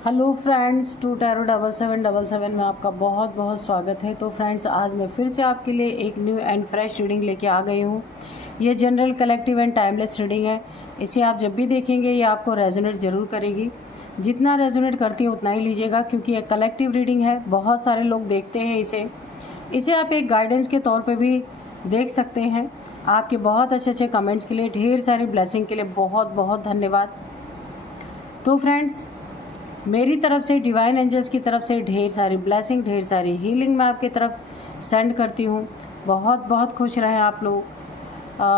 Hello friends, to tarot 7777 में आपका बहुत बहुत स्वागत है। तो फ्रेंड्स, आज मैं फिर से आपके लिए एक न्यू एंड फ्रेश रीडिंग लेके आ गई हूँ। ये general, collective and timeless reading है। इसे आप जब भी देखेंगे ये आपको रेजोनेट ज़रूर करेगी। जितना रेजोनेट करती है उतना ही लीजिएगा, क्योंकि ये कलेक्टिव रीडिंग है। बहुत सारे लोग देखते हैं इसे आप एक गाइडेंस के तौर पर भी देख सकते हैं। आपके बहुत अच्छे अच्छे कमेंट्स के लिए, ढेर सारी ब्लेसिंग के लिए बहुत बहुत धन्यवाद। तो फ्रेंड्स, मेरी तरफ से, डिवाइन एंजल्स की तरफ से ढेर सारी ब्लेसिंग, ढेर सारी हीलिंग मैं आपकी तरफ सेंड करती हूँ। बहुत बहुत खुश रहें आप लोग।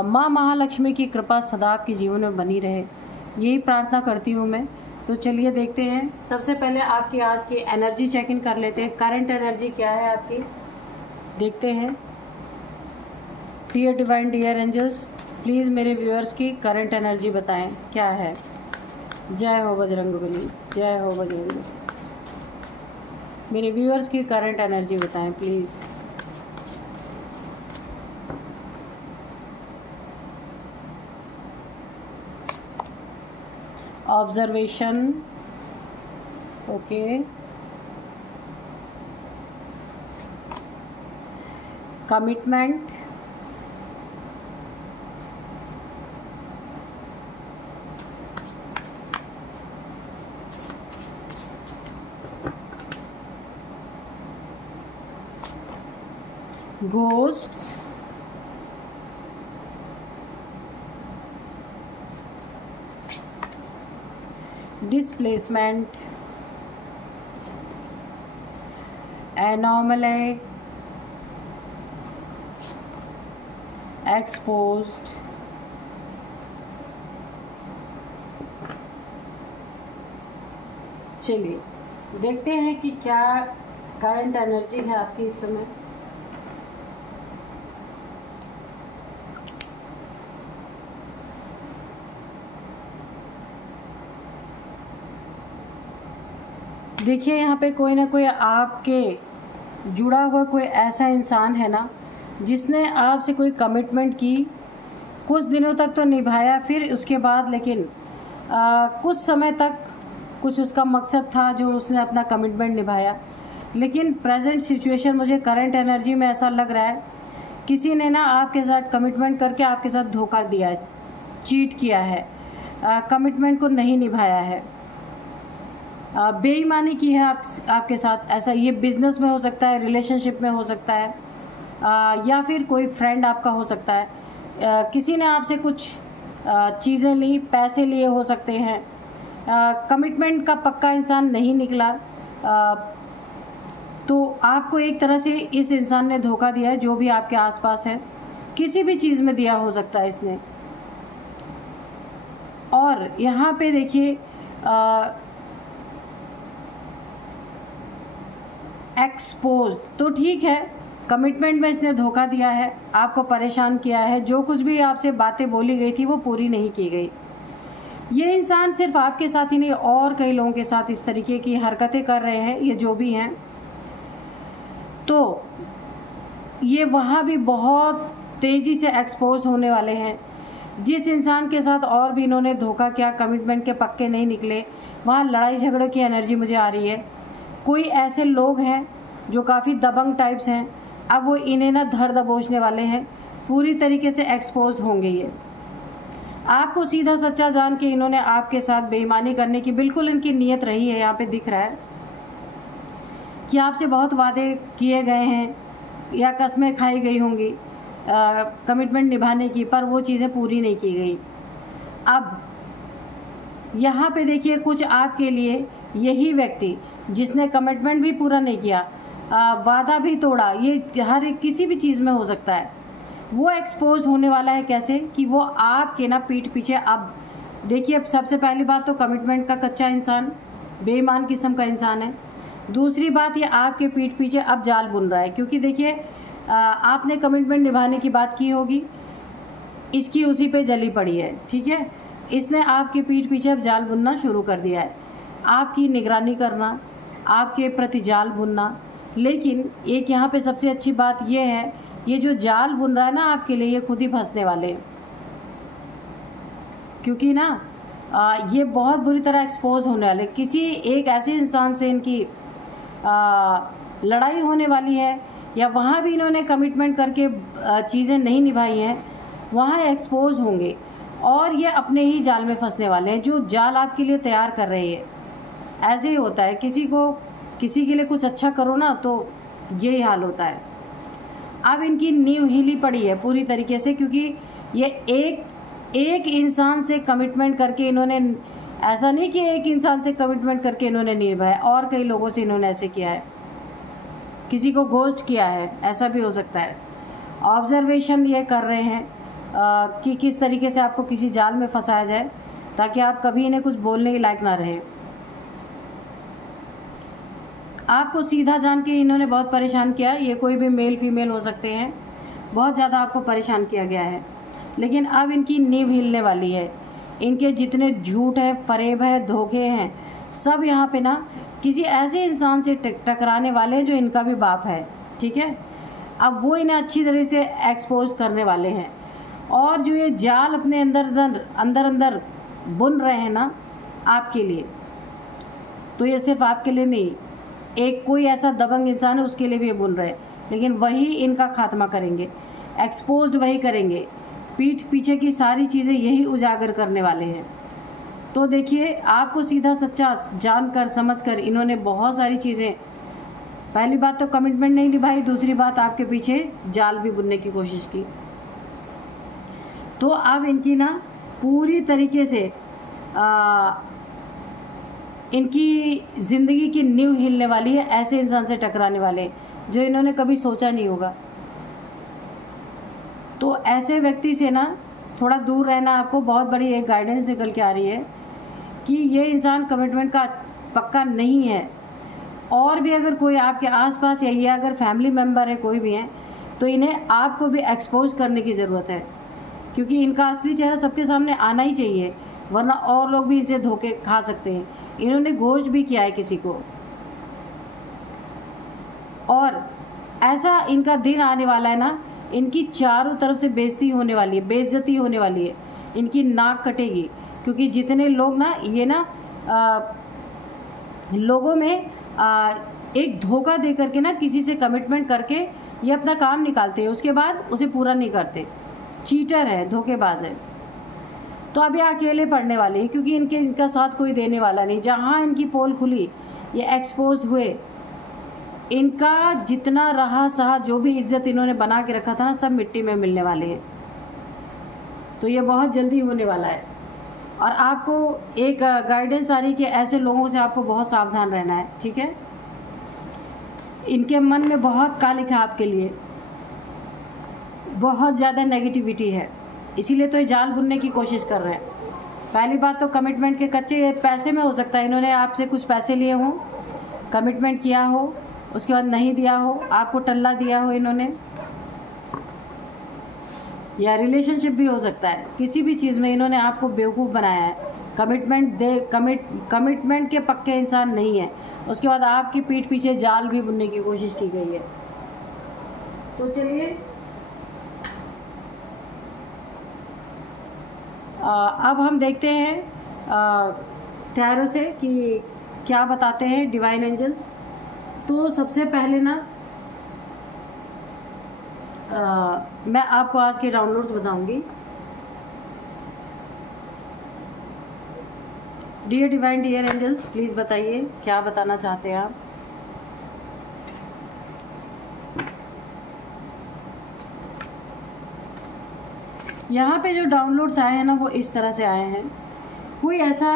माँ महालक्ष्मी की कृपा सदा आपके जीवन में बनी रहे, यही प्रार्थना करती हूँ मैं। तो चलिए देखते हैं। सबसे पहले आपकी आज की एनर्जी चेक इन कर लेते हैं। करंट एनर्जी क्या है आपकी, देखते हैं। Dear divine, dear angels, please मेरे व्यूअर्स की करंट एनर्जी बताएं क्या है। जय हो बजरंगबली, जय हो बजरंग। मेरे व्यूअर्स की करंट एनर्जी बताएं please. Observation, okay. Commitment, ghosts, displacement, anomaly, exposed, चलिए देखते हैं कि क्या करंट एनर्जी है आपकी इस समय। देखिए, यहाँ पे कोई ना कोई आपके जुड़ा हुआ कोई ऐसा इंसान है ना, जिसने आपसे कोई कमिटमेंट की, कुछ दिनों तक तो निभाया, फिर उसके बाद लेकिन कुछ समय तक कुछ उसका मकसद था जो उसने अपना कमिटमेंट निभाया। लेकिन प्रेजेंट सिचुएशन, मुझे करंट एनर्जी में ऐसा लग रहा है किसी ने ना आपके साथ कमिटमेंट करके आपके साथ धोखा दिया है, चीट किया है, कमिटमेंट को नहीं निभाया है, बेईमानी की है आपके साथ। ऐसा ये बिजनेस में हो सकता है, रिलेशनशिप में हो सकता है, या फिर कोई फ्रेंड आपका हो सकता है। किसी ने आपसे कुछ चीज़ें ली, पैसे लिए हो सकते हैं। कमिटमेंट का पक्का इंसान नहीं निकला, तो आपको एक तरह से इस इंसान ने धोखा दिया है, जो भी आपके आसपास है। किसी भी चीज़ में दिया हो सकता है इसने। और यहाँ पे देखिए, एक्सपोज तो ठीक है, कमिटमेंट में इसने धोखा दिया है, आपको परेशान किया है, जो कुछ भी आपसे बातें बोली गई थी वो पूरी नहीं की गई। ये इंसान सिर्फ आपके साथ ही नहीं, और कई लोगों के साथ इस तरीके की हरकतें कर रहे हैं, ये जो भी हैं। तो ये वहाँ भी बहुत तेज़ी से एक्सपोज होने वाले हैं। जिस इंसान के साथ और भी इन्होंने धोखा किया, कमिटमेंट के पक्के नहीं निकले, वहाँ लड़ाई झगड़ों की एनर्जी मुझे आ रही है। कोई ऐसे लोग हैं जो काफ़ी दबंग टाइप्स हैं, अब वो इन्हें ना धर दबोचने वाले हैं, पूरी तरीके से एक्सपोज होंगे ये। आपको सीधा सच्चा जान के इन्होंने आपके साथ बेईमानी करने की बिल्कुल इनकी नीयत रही है। यहाँ पे दिख रहा है कि आपसे बहुत वादे किए गए हैं या कस्में खाई गई होंगी कमिटमेंट निभाने की, पर वो चीज़ें पूरी नहीं की गई। अब यहाँ पे देखिए, कुछ आपके लिए यही व्यक्ति जिसने कमिटमेंट भी पूरा नहीं किया, वादा भी तोड़ा, ये हर एक किसी भी चीज़ में हो सकता है, वो एक्सपोज होने वाला है। कैसे कि वो आपके ना पीठ पीछे, अब देखिए, अब सबसे पहली बात तो कमिटमेंट का कच्चा इंसान, बेईमान किस्म का इंसान है। दूसरी बात, ये आपके पीठ पीछे अब जाल बुन रहा है, क्योंकि देखिए, आपने कमिटमेंट निभाने की बात की होगी, इसकी उसी पे जली पड़ी है, ठीक है। इसने आपके पीठ पीछे अब जाल बुनना शुरू कर दिया है, आपकी निगरानी करना, आपके प्रति जाल बुनना। लेकिन एक यहाँ पे सबसे अच्छी बात यह है, ये जो जाल बुन रहा है ना आपके लिए, ये खुद ही फंसने वाले हैं। क्योंकि ना ये बहुत बुरी तरह एक्सपोज होने वाले, किसी एक ऐसे इंसान से इनकी लड़ाई होने वाली है, या वहाँ भी इन्होंने कमिटमेंट करके चीज़ें नहीं निभाई हैं, वहाँ एक्सपोज होंगे और ये अपने ही जाल में फंसने वाले हैं जो जाल आपके लिए तैयार कर रहे हैं। ऐसे ही होता है, किसी के लिए कुछ अच्छा करो ना तो यही हाल होता है। अब इनकी नींव हिली पड़ी है पूरी तरीके से, क्योंकि ये एक इंसान से कमिटमेंट करके इन्होंने, ऐसा नहीं कि एक इंसान से कमिटमेंट करके इन्होंने नहीं निभाया, और कई लोगों से इन्होंने ऐसे किया है, किसी को घोस्ट किया है, ऐसा भी हो सकता है। ऑब्जर्वेशन ये कर रहे हैं कि किस तरीके से आपको किसी जाल में फंसाया जाए ताकि आप कभी इन्हें कुछ बोलने के लायक ना रहे। आपको सीधा जान के इन्होंने बहुत परेशान किया, ये कोई भी मेल फीमेल हो सकते हैं, बहुत ज़्यादा आपको परेशान किया गया है। लेकिन अब इनकी नींव हिलने वाली है, इनके जितने झूठ है, फरेब है, धोखे हैं, सब यहाँ पे ना किसी ऐसे इंसान से टकराने वाले हैं जो इनका भी बाप है, ठीक है। अब वो इन्हें अच्छी तरह से एक्सपोज करने वाले हैं, और जो ये जाल अपने अंदर बुन रहे हैं ना आपके लिए, तो ये सिर्फ आपके लिए नहीं, एक कोई ऐसा दबंग इंसान है उसके लिए भी ये बुन रहे हैं, लेकिन वही इनका खात्मा करेंगे, एक्सपोज वही करेंगे, पीठ पीछे की सारी चीज़ें यही उजागर करने वाले हैं। तो देखिए, आपको सीधा सच्चा जानकर समझकर इन्होंने बहुत सारी चीज़ें, पहली बात तो कमिटमेंट नहीं निभाई, दूसरी बात आपके पीछे जाल भी बुनने की कोशिश की। तो अब इनकी ना पूरी तरीके से इनकी ज़िंदगी की नींव हिलने वाली है, ऐसे इंसान से टकराने वाले जो इन्होंने कभी सोचा नहीं होगा। तो ऐसे व्यक्ति से ना थोड़ा दूर रहना, आपको बहुत बड़ी एक गाइडेंस निकल के आ रही है कि ये इंसान कमिटमेंट का पक्का नहीं है। और भी अगर कोई आपके आसपास, या ये अगर फैमिली मेम्बर है, कोई भी है, तो इन्हें आपको भी एक्सपोज करने की ज़रूरत है, क्योंकि इनका असली चेहरा सबके सामने आना ही चाहिए, वरना और लोग भी इनसे धोखे खा सकते हैं। इन्होंने घोस्ट भी किया है किसी को, और ऐसा इनका दिन आने वाला है ना, इनकी चारों तरफ से बेइज्जती होने वाली है, बेइज्जती होने वाली है, इनकी नाक कटेगी, क्योंकि जितने लोग ना ये ना लोगों में एक धोखा दे करके ना किसी से कमिटमेंट करके ये अपना काम निकालते हैं, उसके बाद उसे पूरा नहीं करते, चीटर है, धोखेबाज है। तो अब ये अकेले पड़ने वाले हैं, क्योंकि इनका साथ कोई देने वाला नहीं। जहाँ इनकी पोल खुली, ये एक्सपोज हुए, इनका जितना रहा सहा, जो भी इज्जत इन्होंने बना के रखा था ना, सब मिट्टी में मिलने वाले हैं। तो ये बहुत जल्दी होने वाला है, और आपको एक गाइडेंस आ रही है कि ऐसे लोगों से आपको बहुत सावधान रहना है, ठीक है। इनके मन में बहुत कालिक है आपके लिए, बहुत ज़्यादा नेगेटिविटी है, इसीलिए तो ये जाल बुनने की कोशिश कर रहे हैं। पहली बात तो कमिटमेंट के कच्चे पैसे में हो सकता है, इन्होंने आपसे कुछ पैसे लिए हों, कमिटमेंट किया हो, उसके बाद नहीं दिया हो, आपको टल्ला दिया हो इन्होंने, या रिलेशनशिप भी हो सकता है, किसी भी चीज़ में इन्होंने आपको बेवकूफ़ बनाया है। कमिटमेंट के पक्के इंसान नहीं है, उसके बाद आपकी पीठ पीछे जाल भी बुनने की कोशिश की गई है। तो चलिए अब हम देखते हैं टैरो से कि क्या बताते हैं डिवाइन एंजल्स। तो सबसे पहले ना मैं आपको आज के डाउनलोड्स बताऊंगी। Dear divine, dear angels, please बताइए क्या बताना चाहते हैं आप। यहाँ पे जो डाउनलोड्स आए हैं ना, वो इस तरह से आए हैं। कोई ऐसा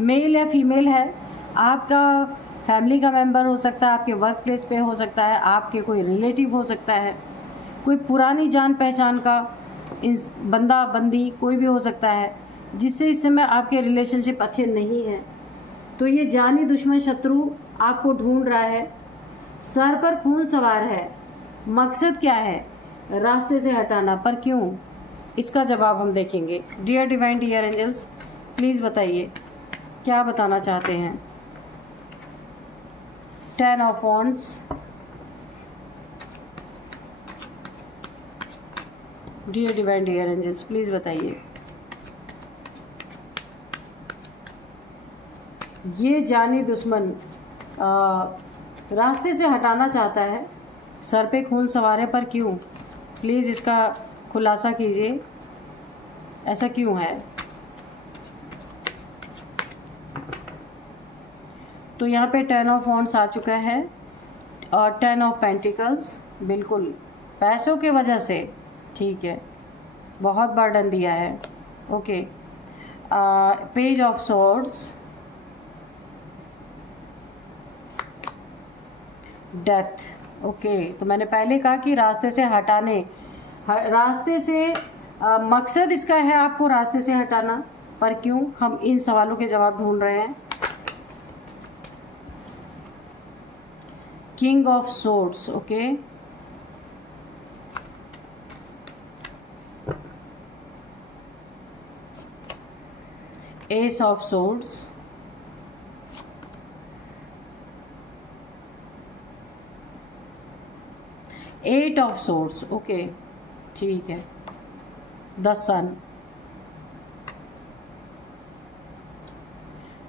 मेल या फीमेल है, आपका फैमिली का मेंबर हो सकता है, आपके वर्क प्लेस पे हो सकता है, आपके कोई रिलेटिव हो सकता है, कोई पुरानी जान पहचान का बंदा बंदी कोई भी हो सकता है, जिससे इस समय आपके रिलेशनशिप अच्छे नहीं हैं। तो ये जानी दुश्मन शत्रु आपको ढूंढ रहा है, सर पर खून सवार है। मकसद क्या है? रास्ते से हटाना, पर क्यों? इसका जवाब हम देखेंगे। Dear divine, dear angels, please बताइए क्या बताना चाहते हैं। 10 of wands, dear divine, dear angels, please बताइए। ये जानी दुश्मन रास्ते से हटाना चाहता है, सर पे खून सवार है, पर क्यों? प्लीज़ इसका खुलासा कीजिए, ऐसा क्यों है? तो यहाँ पे 10 ऑफ वॉन्ड्स आ चुका है और 10 ऑफ पेंटिकल्स, बिल्कुल पैसों के वजह से, ठीक है, बहुत बर्डन दिया है। Okay, page of swords, death. Okay, तो मैंने पहले कहा कि रास्ते से हटाने, रास्ते से मकसद इसका है आपको रास्ते से हटाना, पर क्यों? हम इन सवालों के जवाब ढूंढ रहे हैं। King of swords, okay, ace of swords, eight of swords, okay, ठीक है, the sun,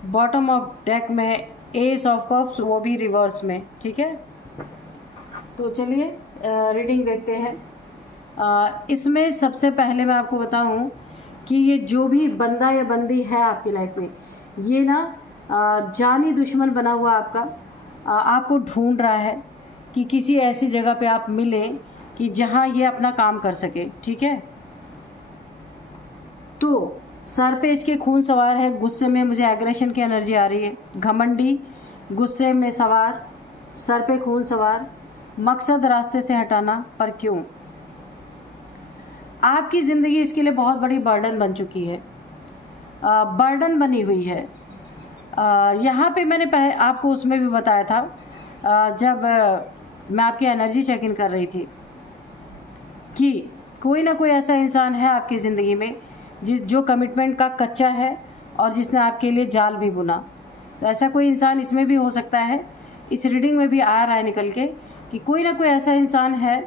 bottom of deck में एस ऑफ कप्स, वो भी रिवर्स में, ठीक है। तो चलिए रीडिंग देखते हैं। इसमें सबसे पहले मैं आपको बताऊं कि ये जो भी बंदा या बंदी है आपकी लाइफ में, ये ना जानी दुश्मन बना हुआ आपका आपको ढूंढ रहा है कि किसी ऐसी जगह पे आप मिलें कि जहां ये अपना काम कर सके, ठीक है। तो सर पे इसके खून सवार है, गुस्से में मुझे एग्रेशन की एनर्जी आ रही है, घमंडी, गुस्से में सवार, सर पे खून सवार, मकसद रास्ते से हटाना, पर क्यों? आपकी ज़िंदगी इसके लिए बहुत बड़ी बर्डन बन चुकी है, बर्डन बनी हुई है। यहाँ पे मैंने आपको उसमें भी बताया था जब मैं आपकी एनर्जी चेक इन कर रही थी कि कोई ना कोई ऐसा इंसान है आपकी ज़िंदगी में जो कमिटमेंट का कच्चा है और जिसने आपके लिए जाल भी बुना। तो ऐसा कोई इंसान इसमें भी हो सकता है, इस रीडिंग में भी आ रहा है निकल के कि कोई ना कोई ऐसा इंसान है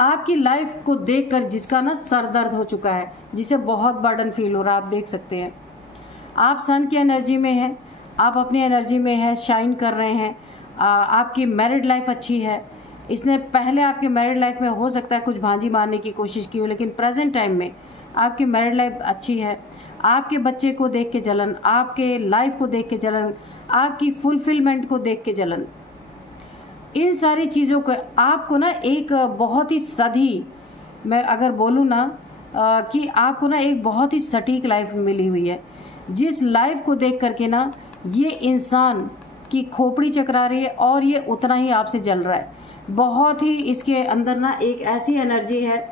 आपकी लाइफ को देखकर जिसका ना सर दर्द हो चुका है, जिसे बहुत बर्डन फील हो रहा है। आप देख सकते हैं आप सन की एनर्जी में हैं, आप अपनी एनर्जी में है, शाइन कर रहे हैं, आपकी मैरिड लाइफ अच्छी है। इसने पहले आपकी मैरिड लाइफ में हो सकता है कुछ भांजी मारने की कोशिश की हो, लेकिन प्रेजेंट टाइम में आपकी मैरिड लाइफ अच्छी है। आपके बच्चे को देख के जलन, आपके लाइफ को देख के जलन, आपकी फुलफिलमेंट को देख के जलन, इन सारी चीज़ों को आपको ना एक बहुत ही सधी, मैं अगर बोलूँ ना कि आपको ना एक बहुत ही सटीक लाइफ मिली हुई है, जिस लाइफ को देख करके ना ये इंसान की खोपड़ी चकरा रही है और ये उतना ही आपसे जल रहा है। बहुत ही इसके अंदर ना एक ऐसी एनर्जी है,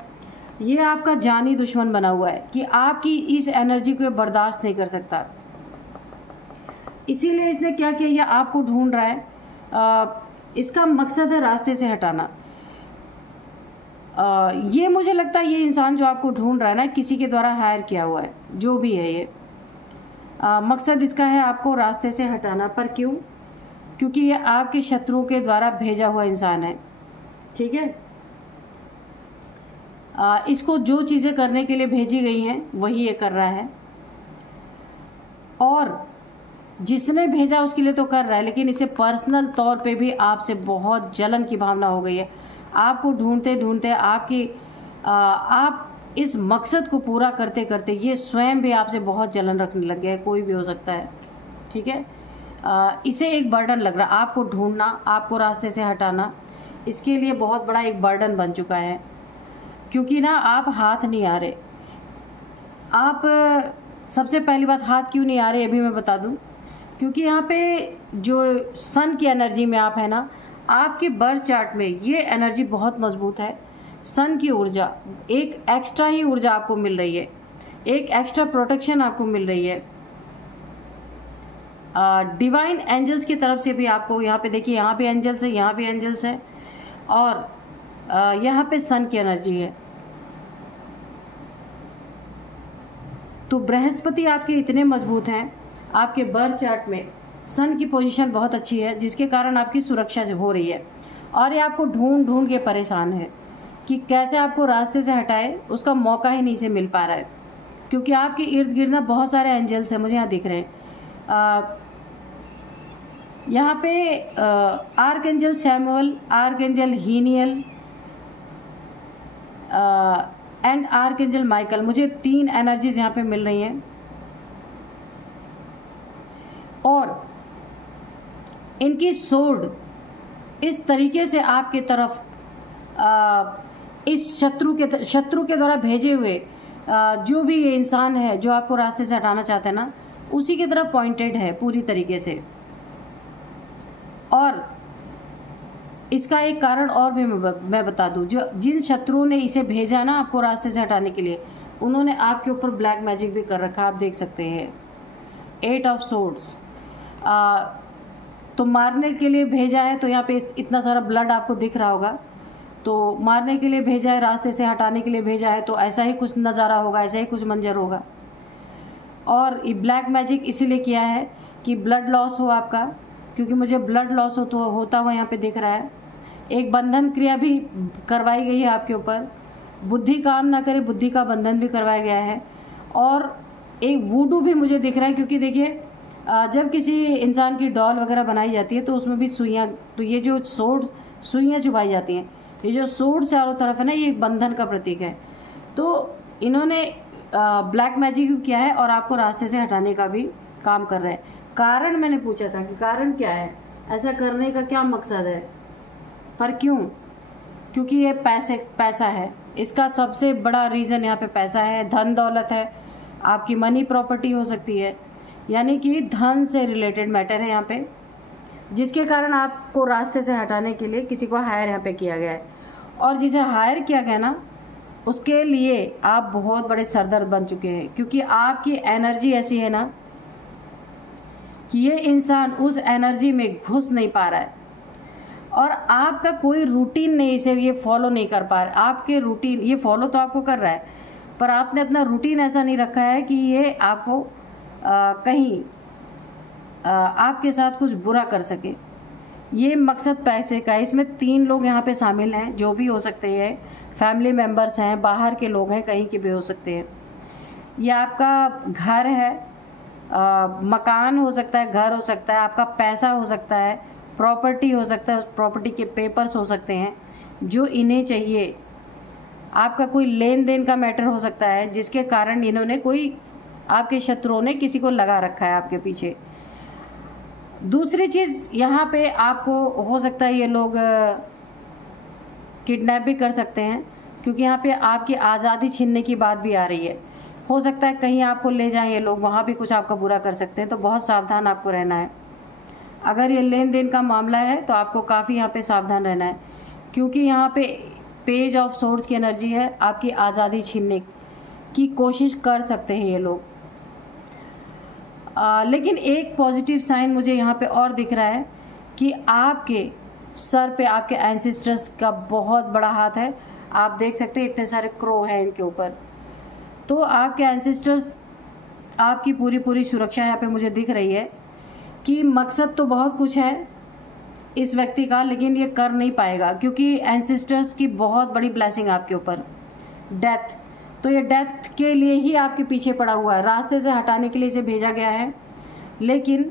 ये आपका जानी दुश्मन बना हुआ है कि आपकी इस एनर्जी को बर्दाश्त नहीं कर सकता। इसीलिए इसने क्या किया, ये आपको ढूंढ रहा है। इसका मकसद है रास्ते से हटाना। ये मुझे लगता है ये इंसान जो आपको ढूंढ रहा है ना, किसी के द्वारा हायर किया हुआ है, जो भी है ये मकसद इसका है आपको रास्ते से हटाना। पर क्यों? क्योंकि ये आपके शत्रुओं के द्वारा भेजा हुआ इंसान है, ठीक है। इसको जो चीज़ें करने के लिए भेजी गई हैं वही ये कर रहा है, और जिसने भेजा उसके लिए तो कर रहा है, लेकिन इसे पर्सनल तौर पे भी आपसे बहुत जलन की भावना हो गई है। आपको ढूंढते ढूंढते आप इस मकसद को पूरा करते करते ये स्वयं भी आपसे बहुत जलन रखने लग गया है। कोई भी हो सकता है, ठीक है। इसे एक बर्डन लग रहा है, आपको ढूंढना, आपको रास्ते से हटाना, इसके लिए बहुत बड़ा एक बर्डन बन चुका है। क्योंकि ना आप हाथ नहीं आ रहे। आप सबसे पहली बात, हाथ क्यों नहीं आ रहे अभी मैं बता दूं। क्योंकि यहाँ पे जो सन की एनर्जी में आप है ना, आपके बर्थ चार्ट में ये एनर्जी बहुत मजबूत है। सन की ऊर्जा, एक एक्स्ट्रा ही ऊर्जा आपको मिल रही है, एक एक्स्ट्रा प्रोटेक्शन आपको मिल रही है डिवाइन एंजल्स की तरफ से भी। आपको यहाँ पे देखिए, यहाँ भी एंजल्स है, यहाँ भी एंजल्स है, और यहाँ पे सन की एनर्जी है। तो बृहस्पति आपके इतने मजबूत हैं, आपके बर्थ चार्ट में सन की पोजीशन बहुत अच्छी है, जिसके कारण आपकी सुरक्षा हो रही है। और ये आपको ढूंढ ढूंढ के परेशान है कि कैसे आपको रास्ते से हटाए, उसका मौका ही नहीं से मिल पा रहा है। क्योंकि आपके इर्द गिर्द ना बहुत सारे एंजल्स हैं, मुझे यहाँ दिख रहे हैं। यहाँ पे archangel Samuel, archangel Haniel and archangel Michael, मुझे 3 एनर्जीज यहाँ पे मिल रही हैं। और इनकी सोर्ड इस तरीके से आपके तरफ इस शत्रु के द्वारा भेजे हुए जो भी ये इंसान है जो आपको रास्ते से हटाना चाहते हैं ना, उसी की तरफ पॉइंटेड है पूरी तरीके से। और इसका एक कारण और भी मैं बता दूं, जो जिन शत्रुओं ने इसे भेजा ना आपको रास्ते से हटाने के लिए, उन्होंने आपके ऊपर ब्लैक मैजिक भी कर रखा, आप देख सकते हैं। 8 ऑफ सोर्ड्स, तो मारने के लिए भेजा है, तो यहाँ पे इतना सारा ब्लड आपको दिख रहा होगा, तो मारने के लिए भेजा है, रास्ते से हटाने के लिए भेजा है, तो ऐसा ही कुछ नज़ारा होगा, ऐसा ही कुछ मंजर होगा। और ये ब्लैक मैजिक इसीलिए किया है कि ब्लड लॉस हो आपका, क्योंकि मुझे ब्लड लॉस होता हुआ यहाँ पे दिख रहा है। एक बंधन क्रिया भी करवाई गई है आपके ऊपर, बुद्धि काम ना करे, बुद्धि का बंधन भी करवाया गया है। और एक वूडू भी मुझे दिख रहा है, क्योंकि देखिए जब किसी इंसान की डॉल वगैरह बनाई जाती है तो उसमें भी सुइयाँ, तो ये जो सोर्ड सुइयाँ चुभाई जाती हैं, ये जो सोर्ड चारों तरफ है ना, ये एक बंधन का प्रतीक है। तो इन्होंने ब्लैक मैजिक भी किया है और आपको रास्ते से हटाने का भी काम कर रहे हैं। कारण मैंने पूछा था कि कारण क्या है, ऐसा करने का क्या मकसद है, पर क्यों? क्योंकि ये पैसा है, इसका सबसे बड़ा रीज़न यहाँ पे पैसा है, धन दौलत है, आपकी मनी प्रॉपर्टी हो सकती है, यानी कि धन से रिलेटेड मैटर है यहाँ पे, जिसके कारण आपको रास्ते से हटाने के लिए किसी को हायर यहाँ पे किया गया है। और जिसे हायर किया गया ना, उसके लिए आप बहुत बड़े सरदर्द बन चुके हैं, क्योंकि आपकी एनर्जी ऐसी है ना कि ये इंसान उस एनर्जी में घुस नहीं पा रहा है, और आपका कोई रूटीन नहीं, इसे ये फॉलो नहीं कर पा रहा। आपके रूटीन ये फॉलो तो आपको कर रहा है, पर आपने अपना रूटीन ऐसा नहीं रखा है कि ये आपको कहीं आपके साथ कुछ बुरा कर सके। ये मकसद पैसे का है। इसमें 3 लोग यहाँ पे शामिल हैं, जो भी हो सकते हैं, फैमिली मेम्बर्स हैं, बाहर के लोग हैं, कहीं के भी हो सकते हैं। ये आपका घर है, मकान हो सकता है, घर हो सकता है, आपका पैसा हो सकता है, प्रॉपर्टी हो सकता है, प्रॉपर्टी के पेपर्स हो सकते हैं जो इन्हें चाहिए, आपका कोई लेन देन का मैटर हो सकता है, जिसके कारण इन्होंने कोई आपके शत्रुओं ने किसी को लगा रखा है आपके पीछे। दूसरी चीज़ यहाँ पे आपको हो सकता है ये लोग किडनैप भी कर सकते हैं, क्योंकि यहाँ पे आपकी आज़ादी छीनने की बात भी आ रही है। हो सकता है कहीं आपको ले जाएं ये लोग, वहाँ भी कुछ आपका बुरा कर सकते हैं, तो बहुत सावधान आपको रहना है। अगर ये लेन देन का मामला है तो आपको काफ़ी यहाँ पे सावधान रहना है, क्योंकि यहाँ पे पेज ऑफ सोर्ड्स की एनर्जी है, आपकी आज़ादी छीनने की कोशिश कर सकते हैं ये लोग। लेकिन एक पॉजिटिव साइन मुझे यहाँ पे और दिख रहा है कि आपके सर पे आपके एंसेस्टर्स का बहुत बड़ा हाथ है। आप देख सकते हैं इतने सारे क्रो हैं इनके ऊपर, तो आपके एंसेस्टर्स आपकी पूरी सुरक्षा यहाँ पे मुझे दिख रही है। कि मकसद तो बहुत कुछ है इस व्यक्ति का, लेकिन ये कर नहीं पाएगा, क्योंकि एंसेस्टर्स की बहुत बड़ी ब्लेसिंग आपके ऊपर, डेथ, तो ये डेथ के लिए ही आपके पीछे पड़ा हुआ है, रास्ते से हटाने के लिए इसे भेजा गया है। लेकिन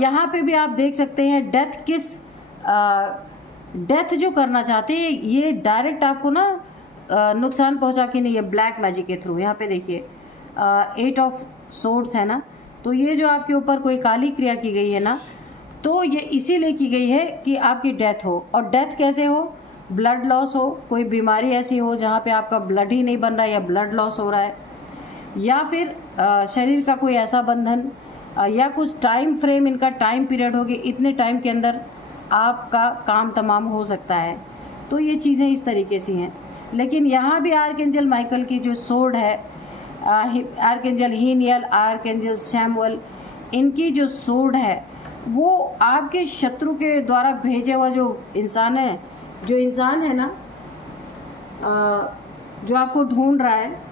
यहाँ पे भी आप देख सकते हैं डेथ जो करना चाहते हैं ये डायरेक्ट आपको ना नुकसान पहुंचा के नहीं है, ब्लैक मैजिक के थ्रू। यहाँ पे देखिए 8 ऑफ सोर्ड्स है ना, तो ये जो आपके ऊपर कोई काली क्रिया की गई है ना, तो ये इसीलिए की गई है कि आपकी डेथ हो। और डेथ कैसे हो? ब्लड लॉस हो, कोई बीमारी ऐसी हो जहाँ पे आपका ब्लड ही नहीं बन रहा है या ब्लड लॉस हो रहा है, या फिर शरीर का कोई ऐसा बंधन, या कुछ टाइम फ्रेम, इनका टाइम पीरियड हो कि इतने टाइम के अंदर आपका काम तमाम हो सकता है। तो ये चीज़ें इस तरीके से हैं। लेकिन यहाँ भी आर्कएंजल माइकल की जो सोर्ड है, आर्कएंजल हीनियल, आर्कएंजल सैमुअल, इनकी जो सोर्ड है वो आपके शत्रु के द्वारा भेजे हुआ जो इंसान है ना, जो आपको ढूंढ रहा है,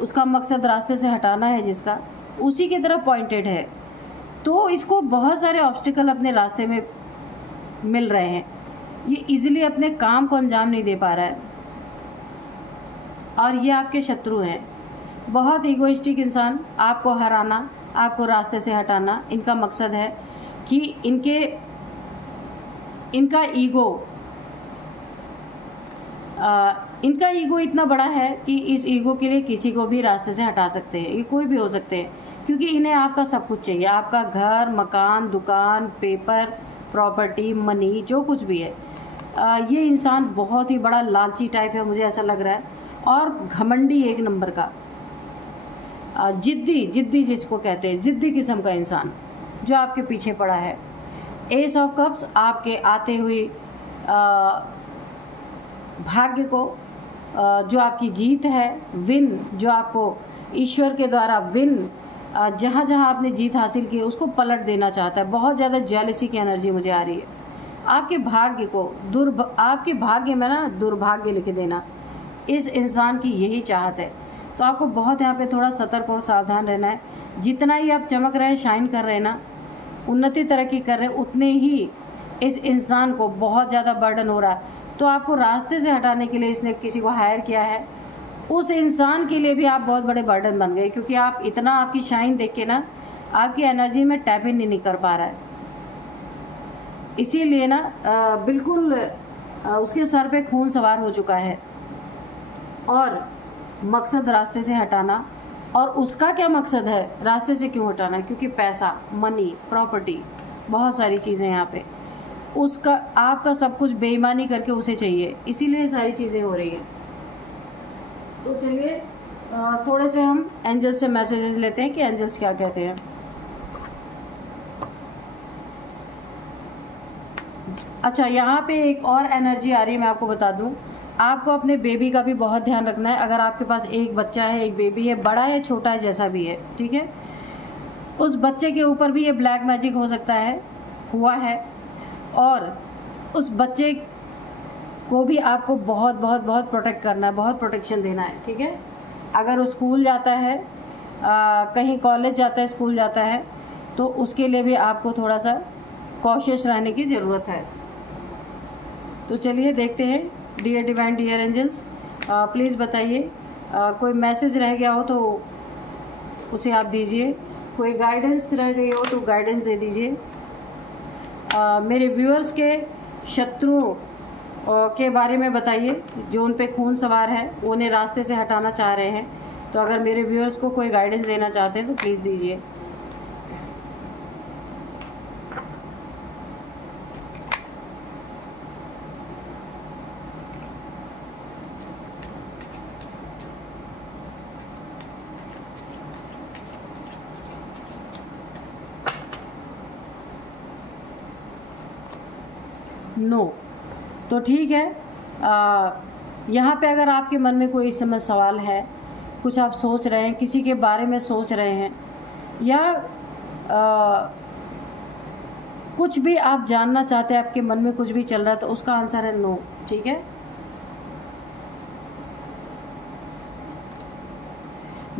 उसका मकसद रास्ते से हटाना है जिसका, उसी की तरफ पॉइंटेड है। तो इसको बहुत सारे ऑब्स्टिकल अपने रास्ते में मिल रहे हैं, ये इजीली अपने काम को अंजाम नहीं दे पा रहा है, और ये आपके शत्रु हैं। बहुत इगोइस्टिक इंसान, आपको हराना, आपको रास्ते से हटाना। इनका मकसद है कि इनका ईगो इतना बड़ा है कि इस ईगो के लिए किसी को भी रास्ते से हटा सकते हैं। ये कोई भी हो सकते हैं, क्योंकि इन्हें आपका सब कुछ चाहिए, आपका घर, मकान, दुकान, पेपर, प्रॉपर्टी, मनी, जो कुछ भी है। ये इंसान बहुत ही बड़ा लालची टाइप है, मुझे ऐसा लग रहा है, और घमंडी एक नंबर का, जिद्दी जिसको कहते हैं, जिद्दी किस्म का इंसान जो आपके पीछे पड़ा है। एस ऑफ कप्स आपके आते हुए भाग्य को, जो आपकी जीत है, विन, जो आपको ईश्वर के द्वारा विन, जहाँ जहाँ आपने जीत हासिल की उसको पलट देना चाहता है। बहुत ज़्यादा जेलसी की एनर्जी मुझे आ रही है। आपके भाग्य को आपके भाग्य में ना दुर्भाग्य लिख देना, इस इंसान की यही चाहत है। तो आपको बहुत यहाँ पे थोड़ा सतर्क और सावधान रहना है। जितना ही आप चमक रहे हैं, शाइन कर रहे हैं ना, उन्नति तरक्की कर रहे हैं, उतने ही इस इंसान को बहुत ज़्यादा बर्डन हो रहा है। तो आपको रास्ते से हटाने के लिए इसने किसी को हायर किया है। उस इंसान के लिए भी आप बहुत बड़े बर्डन बन गए, क्योंकि आप इतना, आपकी शाइन देख के ना आपकी एनर्जी में टैप इन नहीं कर पा रहा है। इसीलिए ना बिल्कुल उसके सर पे खून सवार हो चुका है, और मकसद रास्ते से हटाना। और उसका क्या मकसद है रास्ते से क्यों हटाना? क्योंकि पैसा, मनी, प्रॉपर्टी, बहुत सारी चीज़ें यहाँ पे, उसका आपका सब कुछ बेईमानी करके उसे चाहिए, इसीलिए सारी चीज़ें हो रही हैं। तो चलिए थोड़े से हम एंजल्स से मैसेजेस लेते हैं कि एंजल्स क्या कहते हैं। अच्छा, यहाँ पे एक और एनर्जी आ रही है, मैं आपको बता दूं। आपको अपने बेबी का भी बहुत ध्यान रखना है। अगर आपके पास एक बच्चा है, एक बेबी है, बड़ा है छोटा है, जैसा भी है, ठीक है, उस बच्चे के ऊपर भी ये ब्लैक मैजिक हो सकता है, हुआ है, और उस बच्चे को भी आपको बहुत बहुत बहुत प्रोटेक्ट करना है, बहुत प्रोटेक्शन देना है, ठीक है। अगर वो स्कूल जाता है, कहीं कॉलेज जाता है, स्कूल जाता है, तो उसके लिए भी आपको थोड़ा सा कॉशियस रहने की ज़रूरत है। तो चलिए देखते हैं। Dear divine, dear angels, please बताइए, कोई मैसेज रह गया हो तो उसे आप दीजिए, कोई गाइडेंस रह गई हो तो गाइडेंस दे दीजिए। मेरे व्यूअर्स के शत्रुओं के बारे में बताइए, जो उन पे खून सवार है, वो उन्हें रास्ते से हटाना चाह रहे हैं। तो अगर मेरे व्यूअर्स को कोई गाइडेंस देना चाहते हैं तो प्लीज़ दीजिए। नो, तो ठीक है। यहाँ पे अगर आपके मन में कोई इस समय सवाल है, कुछ आप सोच रहे हैं, किसी के बारे में सोच रहे हैं, या कुछ भी आप जानना चाहते हैं, आपके मन में कुछ भी चल रहा है, तो उसका आंसर है नो, ठीक है।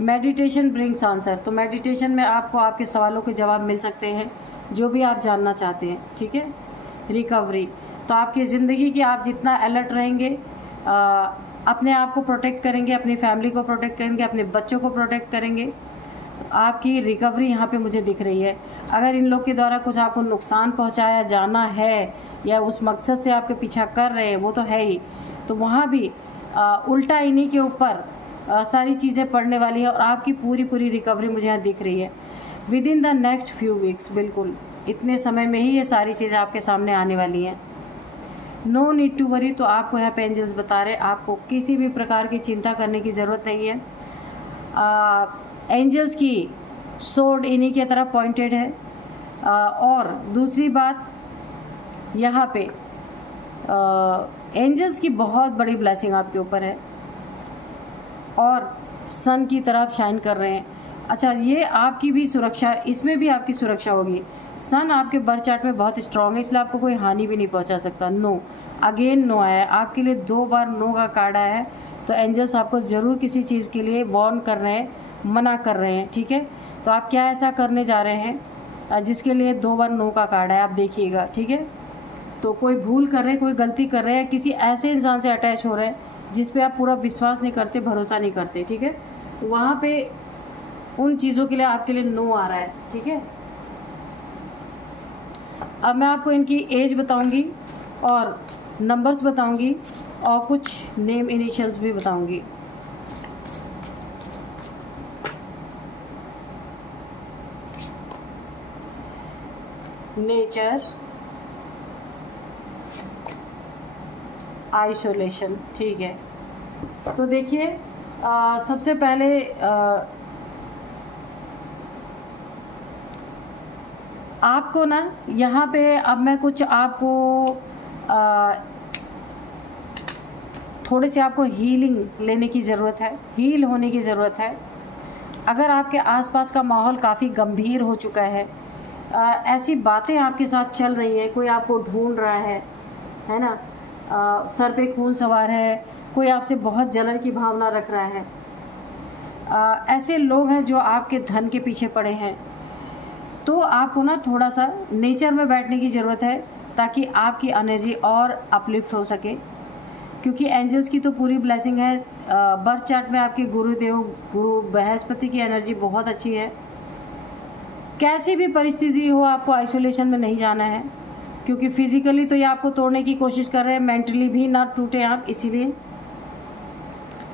मेडिटेशन ब्रिंग्स आंसर, तो मेडिटेशन में आपको आपके सवालों के जवाब मिल सकते हैं, जो भी आप जानना चाहते हैं, ठीक है। रिकवरी, तो आपकी ज़िंदगी की आप जितना अलर्ट रहेंगे, अपने आप को प्रोटेक्ट करेंगे, अपनी फैमिली को प्रोटेक्ट करेंगे, अपने बच्चों को प्रोटेक्ट करेंगे, आपकी रिकवरी यहाँ पे मुझे दिख रही है। अगर इन लोग के द्वारा कुछ आपको नुकसान पहुँचाया जाना है, या उस मकसद से आपके पीछा कर रहे हैं, वो तो है ही, तो वहाँ भी उल्टा इन्हीं के ऊपर सारी चीज़ें पड़ने वाली है, और आपकी पूरी रिकवरी मुझे यहाँ दिख रही है with in the next few weeks. बिल्कुल इतने समय में ही ये सारी चीज़ें आपके सामने आने वाली हैं। नो नीड टू वरी, तो आपको यहाँ पे एंजल्स बता रहे हैं, आपको किसी भी प्रकार की चिंता करने की ज़रूरत नहीं है। एंजल्स की सोर्ड इन्हीं की तरफ पॉइंटेड है। और दूसरी बात, यहाँ पे एंजल्स की बहुत बड़ी ब्लेसिंग आपके ऊपर है, और सन की तरफ शाइन कर रहे हैं। अच्छा, ये आपकी भी सुरक्षा, इसमें भी आपकी सुरक्षा होगी। सन आपके बर्थ चार्ट में बहुत स्ट्रांग है, इसलिए आपको कोई हानि भी नहीं पहुंचा सकता। नो, अगेन नो आया है आपके लिए, 2 बार नो का कार्ड आया है। तो एंजल्स आपको ज़रूर किसी चीज़ के लिए वार्न कर रहे हैं, मना कर रहे हैं, ठीक है। तो आप क्या ऐसा करने जा रहे हैं जिसके लिए 2 बार नो का कार्ड है, आप देखिएगा, ठीक है। तो कोई भूल कर रहे हैं, कोई गलती कर रहे हैं, किसी ऐसे इंसान से अटैच हो रहे हैं जिस पे आप पूरा विश्वास नहीं करते, भरोसा नहीं करते, ठीक है। वहाँ पे उन चीज़ों के लिए आपके लिए नो आ रहा है, ठीक है। अब मैं आपको इनकी एज बताऊंगी और नंबर्स बताऊंगी और कुछ नेम इनिशियल्स भी बताऊंगी। नेचर, आइसोलेशन, ठीक है। तो देखिए सबसे पहले आपको ना यहाँ पे अब मैं कुछ आपको थोड़े से आपको हीलिंग लेने की ज़रूरत है, हील होने की ज़रूरत है। अगर आपके आसपास का माहौल काफ़ी गंभीर हो चुका है, ऐसी बातें आपके साथ चल रही हैं, कोई आपको ढूंढ रहा है ना, सर पे खून सवार है, कोई आपसे बहुत जलन की भावना रख रहा है, ऐसे लोग हैं जो आपके धन के पीछे पड़े हैं, तो आपको ना थोड़ा सा नेचर में बैठने की ज़रूरत है ताकि आपकी एनर्जी और अपलिफ्ट हो सके। क्योंकि एंजल्स की तो पूरी ब्लेसिंग है। बर्थ चार्ट में आपके गुरुदेव गुरु बृहस्पति की एनर्जी बहुत अच्छी है। कैसी भी परिस्थिति हो आपको आइसोलेशन में नहीं जाना है, क्योंकि फिजिकली तो ये आपको तोड़ने की कोशिश कर रहे हैं, मेंटली भी ना टूटे आप। इसीलिए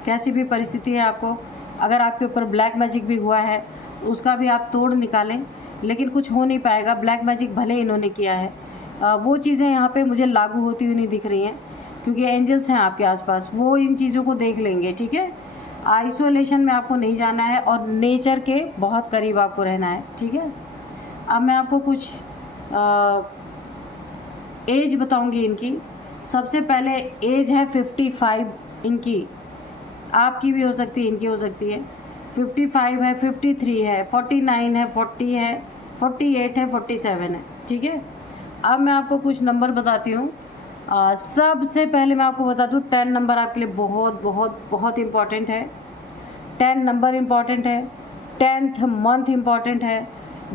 कैसी भी परिस्थिति है आपको, अगर आपके ऊपर ब्लैक मैजिक भी हुआ है उसका भी आप तोड़ निकालें, लेकिन कुछ हो नहीं पाएगा। ब्लैक मैजिक भले इन्होंने किया है, वो चीज़ें यहाँ पे मुझे लागू होती हुई नहीं दिख रही हैं, क्योंकि एंजल्स हैं आपके आसपास, वो इन चीज़ों को देख लेंगे, ठीक है। आइसोलेशन में आपको नहीं जाना है और नेचर के बहुत करीब आपको रहना है, ठीक है। अब मैं आपको कुछ एज बताऊंगी इनकी। सबसे पहले एज है 55 इनकी, आपकी भी हो सकती है, इनकी हो सकती है। 55 है, 53 है, 49 है, 40 है, 48 है, 47 है, ठीक है। अब मैं आपको कुछ नंबर बताती हूँ। सबसे पहले मैं आपको बता दूँ 10 नंबर आपके लिए बहुत बहुत बहुत इम्पॉर्टेंट है। 10 नंबर इम्पॉर्टेंट है, 10th मंथ इम्पॉर्टेंट है।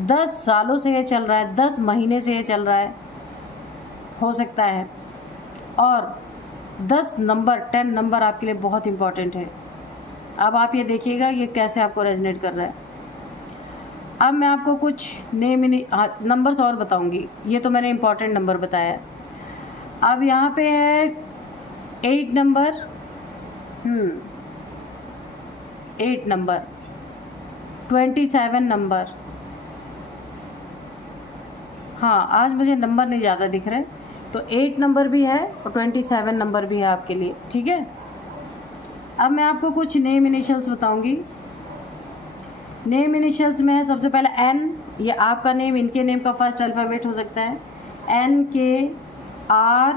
10 सालों से ये चल रहा है, 10 महीने से ये चल रहा है, हो सकता है। और 10 नंबर 10 नंबर आपके लिए बहुत इम्पॉर्टेंट है। अब आप ये देखिएगा ये कैसे आपको रेजोनेट कर रहा है। अब मैं आपको कुछ नंबर्स और बताऊंगी। ये तो मैंने इम्पॉर्टेंट नंबर बताया। अब यहाँ पे है 8 नंबर, 8 नंबर, 27 नंबर। हाँ, आज मुझे नंबर नहीं ज़्यादा दिख रहे, तो 8 नंबर भी है और 27 नंबर भी है आपके लिए, ठीक है। अब मैं आपको कुछ नेम इनिशियल्स बताऊंगी। नेम इनिशियल्स में है सबसे पहले एन, ये आपका नेम, इनके नेम का फर्स्ट अल्फ़ाबेट हो सकता है। एन के आर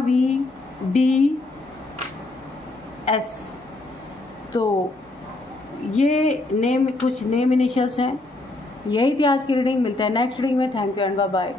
वी डी एस। तो ये नेम, कुछ नेम इनिशियल्स हैं। यही थी आज की रीडिंग। मिलते हैं नेक्स्ट रीडिंग में। Thank you and bye bye.